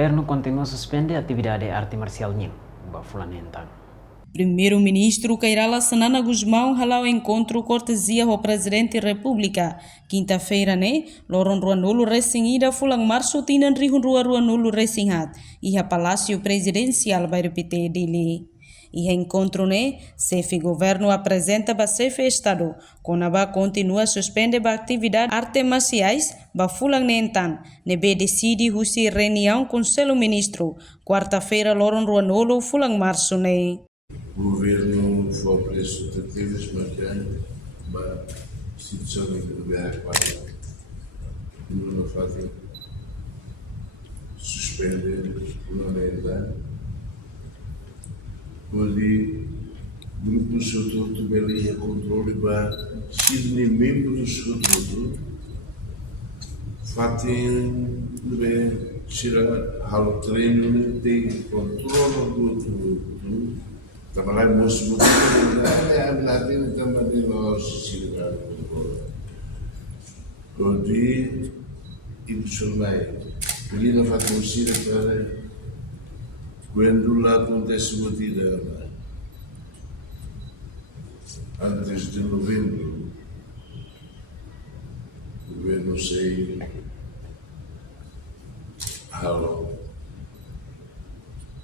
governo continua a suspender a atividade de arte marcial NIL, Bafulanentan. Primeiro-ministro Kairala Sanana Guzmão halau encontro cortesia ao presidente da República. Quinta-feira, Loron Ruanulo recém-ida fulang março tinan rihun Ruanulo recém-hat. E a Palácio Presidencial vai repetir dele. E encontro, chefe governo apresenta para chefe Estado. Conaba continua a suspender a atividade artes marciais, Bafulang Nentan. Nebe decide husi reunião Conselho Ministro. Quarta-feira, Loron Ruanulo fulang março, O governo foi preço de tentativas marcando uma instituição de guerra quase não fazem suspender o nome da onde grupo setor de Belia controle para ser membro do setor fazem tirar ao treino tem controle do trabalhar muito nada também nós tirar onde impressionante ele não faz consigo para quando lá acontece uma tirada antes de novembro o governo sei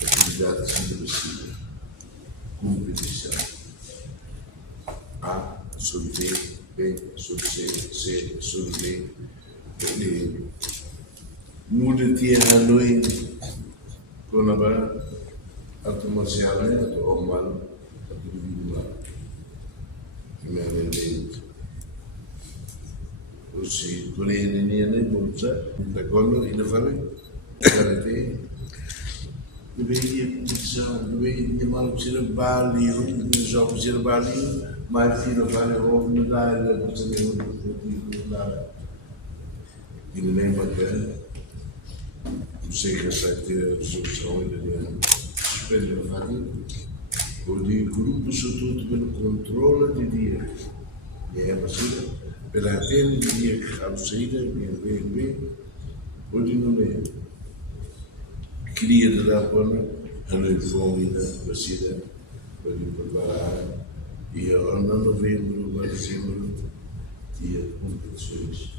atividade estabelecida competição A sobre B sobre C sobre D muda tiada noite quando a automação atau omal atau individual kemudian usi kuliah ini bolsa takono inovasi karate lebih bisa lebih nyaman bisa Bali bisa bisa Bali masih inovasi orang negara bisa negara ini memang sei que essa resolução ainda suspende a fazer o grupo sobretudo pelo controle de dia e é possível pela atende dia que a saída bem onde não é queria dar para a noite ainda vacina para preparar e a novembro vai ser dia competições.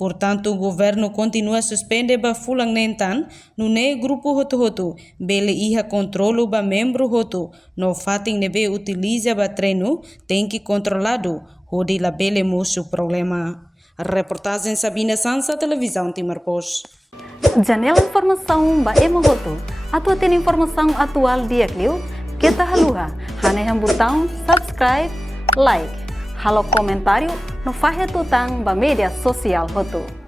Portanto, o governo continua a suspender ba fulang nentan no grupo hoto bele iha controlo ba membro hoto no fating nebe utiliza ba treino tem que controlado hodi la bele musu problema. Reportagem Sabina Sansa, televisão Timor Post. Janela informação ba Emohoto. Atua tem informação atual dia clio kita haluha hane botão subscribe like halo comentário no fahe tutang ba media sosial hoto.